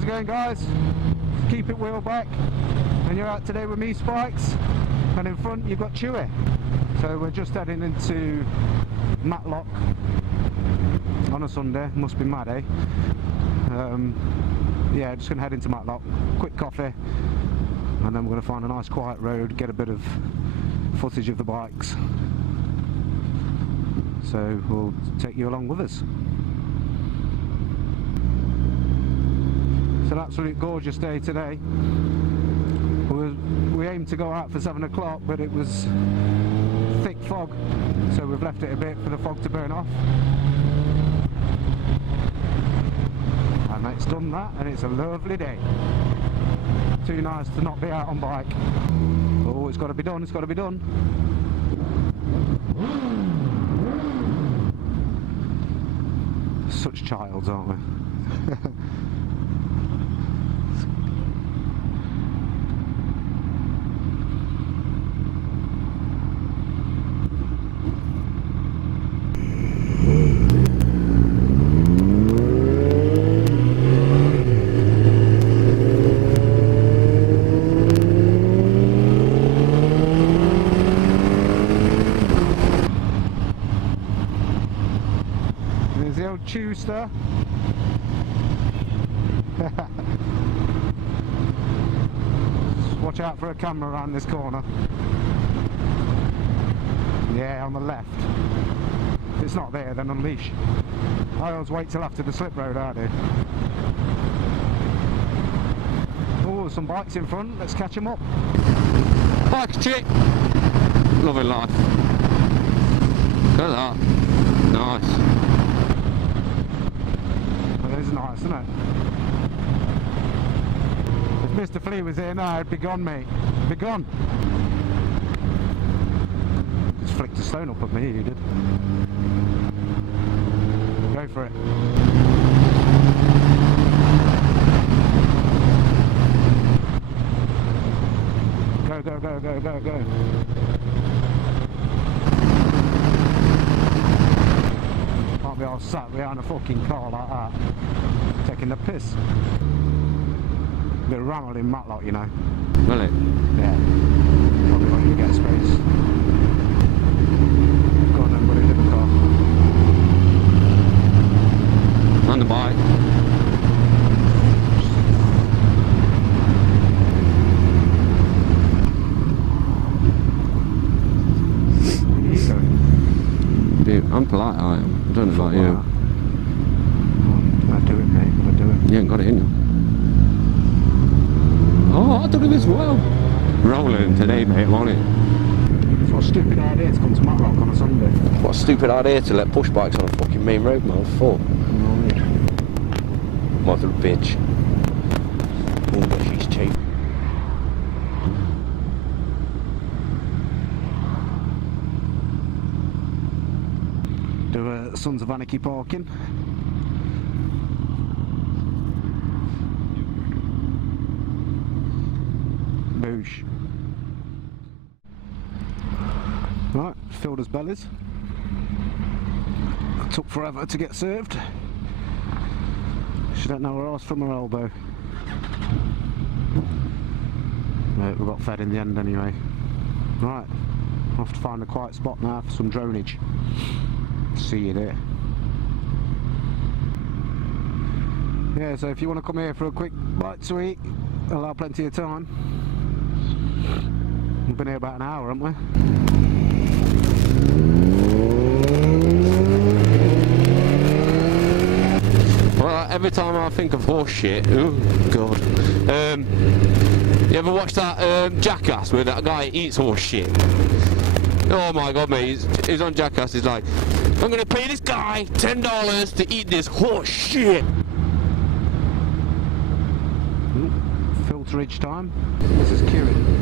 How's it going, guys? Keep it wheel back. And you're out today with me, Spikes. And in front you've got Chewy. So we're just heading into Matlock on a Sunday. Must be mad, eh? Yeah, just gonna head into Matlock, quick coffee, and then we're gonna find a nice quiet road, get a bit of footage of the bikes. So we'll take you along with us. It's an absolute gorgeous day today. We aimed to go out for 7 o'clock, but it was thick fog, so we've left it a bit for the fog to burn off. And it's done that, and it's a lovely day. Too nice to not be out on bike. Oh, it's got to be done, it's got to be done. Such childs, aren't we? The old Tuster. Watch out for a camera around this corner. Yeah, on the left. If it's not there, then unleash. I always wait till after the slip road, I do. Oh, some bikes in front. Let's catch them up. Bike chick. Loving life. Look at that. Nice. It is nice, isn't it? If Mr. Flea was here now, he'd be gone, mate. Be gone. Just flicked a stone up at me, he did. Go for it. Go, go, go, go, go, go. Can't be all sat behind a fucking car like that, taking the piss. Bit of ramble in Matlock, you know. Will it? Yeah. Probably won't you get space. Go on then, buddy, live a car. On the bike. Dude, I'm polite, I am. I don't know about you. I do it, mate. I do it. You ain't got it in you. Oh, I done it as well. Rolling today, mate, I'm on it. It's what a stupid idea to come to Matlock on a Sunday. What a stupid idea to let push bikes on a fucking main road, man. Fuck. Mother bitch. Oh, but she's cheap. Do Sons of Anarchy parking. Boosh. Right, filled us bellies. Took forever to get served. She don't know her arse from her elbow. Right, we got fed in the end anyway. Right, I'll have to find a quiet spot now for some dronage. See you there. Yeah, so if you want to come here for a quick bite to eat, I'll have plenty of time. We've been here about an hour, haven't we? Well, every time I think of horse shit, oh god. You ever watch that Jackass where that guy eats horse shit? Oh my god, mate, he's on Jackass, he's like, I'm gonna pay this guy $10 to eat this horse shit. Filterage time. This is Kieran.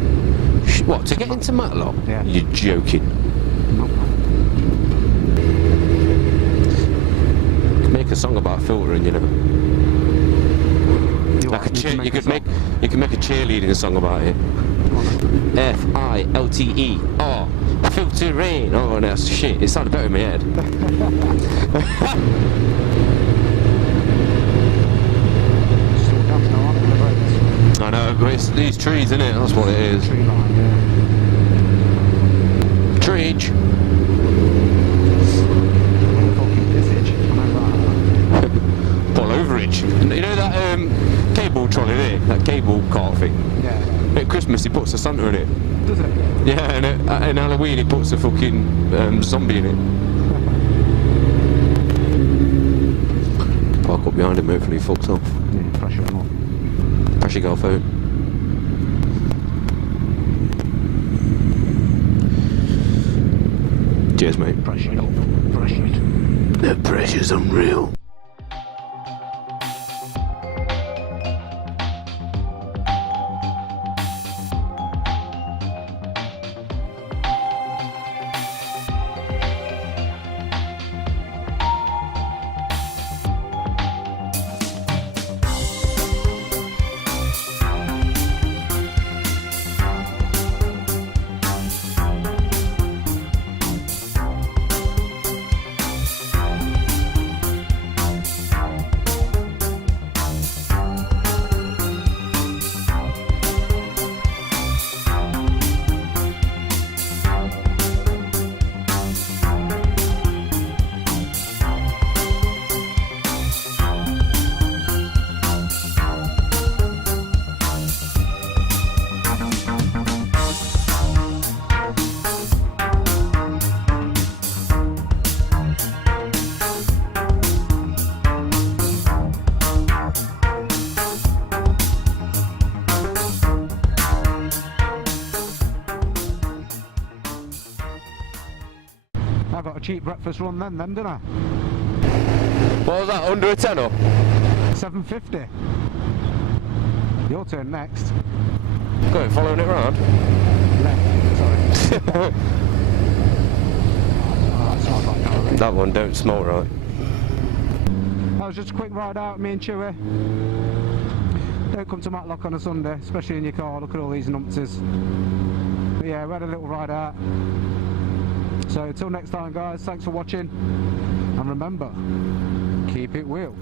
What, to get into Matlock? Yeah. You're joking. Nope. You could make a song about filtering, you know. Like a you could make a cheerleading song about it. F-I-L-T-E-R. Filtering. Oh, no, shit. It sounded better in my head. Slow down now. But it's these trees, isn't it? That's what it is. Tree line, yeah. Treege. Fucking visage. I know that. Pull overage. You know that cable trolley there? That cable cart thing? Yeah. At Christmas he puts a Santa in it. Does it? Yeah, and in Halloween he puts a fucking zombie in it. Park up behind him, hopefully he fucks up. Yeah, pressure him up. Pressure golf out. Cheers, mate. Pressure it up. Pressure it. The pressure's unreal. I got a cheap breakfast run then, didn't I? What was that, under a tenner? $7.50. Your turn next. Go, following it round. Left, sorry. Oh, sounds like calorie. That one don't smell right. That was just a quick ride out, me and Chewy. Don't come to Matlock on a Sunday, especially in your car, look at all these numpties. But yeah, we had a little ride out. So until next time guys, thanks for watching, and remember, keep it real.